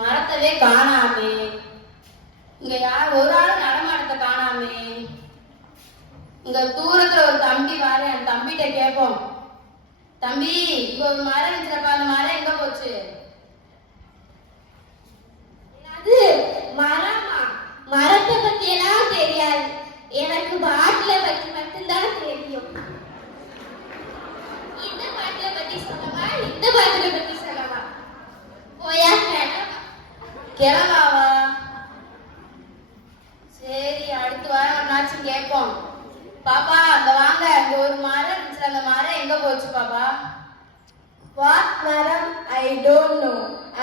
மரத்தவே காணாமே. இங்க யார் ஒரு ஆள் நடமாட்டத்தை காணாமே. இங்க தூரத்துல ஒரு தம்பி வாரு என் தம்பிகிட்ட கேட்போம். தம்பி இப்போ ஒரு மரம் இருந்துச்சுப்பா அந்த மரம் எங்க போச்சு அது மரமா மரத்தை பத்தி எல்லாம் தெரியாது எனக்கு பாட்டில பத்தி மட்டும்தான் தெரியும் இந்த பாட்டில பத்தி சொல்லவா இந்த பாட்டில பத்தி சொல்லவா போயா கேட்டவா கிளம்பாவா? சரி அடுத்து வாரம் ஒன்னாச்சும் கேட்போம். பாப்பா அந்த வாங்க. இங்க ஒரு மரம் இருந்துச்சு அந்த மரம் எங்க போச்சு பாப்பா? வாட் மரம் I don't know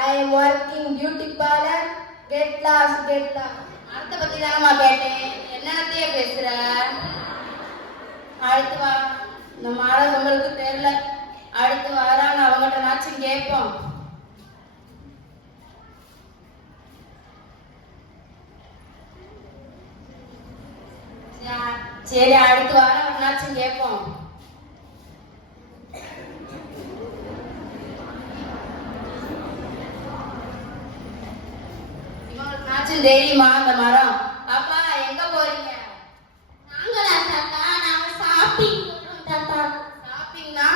I am working beauty parlour get lost get lost மரத்தை பத்தி தானம்மா கேட்டேன். என்னத்தையே பேசுற? அடுத்து வா. இந்த மரம் உங்களுக்கு தெரியல. அடுத்து வராங்க அவங்ககிட்ட நாச்சும் கேட்போம். சரி, அடுத்து வாரம் ஒன்னாச்சும் கேட்போம் தெரியுமா அந்த மரம்? அப்பா எங்க போறீங்க? நாங்களா தாத்தா? நாங்க ஷாப்பிங் போறோம் தாத்தா. ஷாப்பிங்னா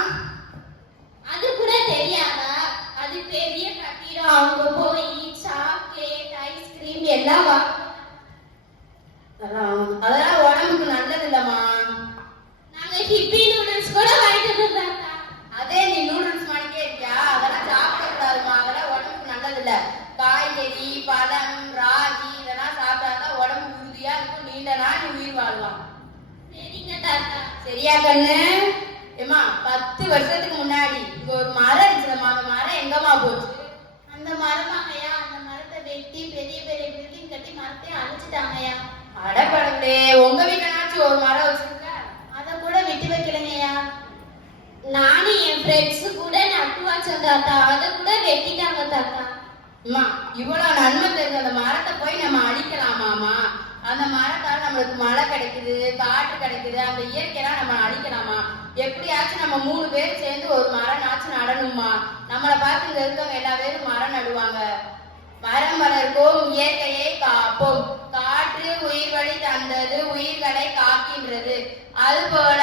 அது கூட தெரியாதா? அது பெரிய கட்டிடம். அங்க போய் சாக்லேட் ஐஸ்கிரீம் எல்லாம் அதெல்லாம் அதெல்லாம் உடம்புக்கு நல்லது இல்லம்மா அதே நீ நூடுல்ஸ் வாங்கிட்டே இருக்கியா? அதெல்லாம் சாப்பிட கூடாதுமா அதெல்லாம் உடம்புக்கு நல்லது இல்ல காய்கறி பழம் ராகி இதெல்லாம் சாப்பிட்டாதான் உடம்பு உறுதியா இருக்கும். நீண்ட நாள் நீ உயிர் சரிங்க தாத்தா. சரியா கண்ணு? ஏமா பத்து வருஷத்துக்கு முன்னாடி இங்க ஒரு மரம் இருந்துச்சுமா அந்த மரம் எங்கம்மா போச்சு? அந்த மரமாங்கய்யா. அந்த மரத்தை வெட்டி பெரிய பெரிய பில்டிங் கட்டி மரத்தை அழிச்சிட்டாங்கய்யா. அடப்படவுளே உங்க வீட்டுனாச்சும் ஒரு மரம் வச்சிருக்க அதை கூட வெட்டி வைக்கலங்கய்யா நானும் என் ஃப்ரெண்ட்ஸ் கூட நட்டு வச்சோம் தாத்தா அதை கூட வெட்டிட்டாங்க தாத்தா. அம்மா இவ்வளவு நன்மை தெரிஞ்ச அந்த மரத்தை போய் நம்ம அழிக்கலாமாமா அந்த மரத்தால் நம்மளுக்கு மழை கிடைக்குது காற்று கிடைக்குது அந்த இயற்கையெல்லாம் நம்ம அழிக்கலாமா? எப்படியாச்சும் நம்ம மூணு பேர் சேர்ந்து ஒரு மரம் நாச்சும் நடணுமா நம்மளை பார்த்து இங்க இருக்கவங்க எல்லா பேரும் மரம் நடுவாங்க. மரம் வளர்க்கும் இயற்கையை காப்போம். காற்று உயிர் வழி தந்தது உயிர்களை காக்கின்றது. அதுபோல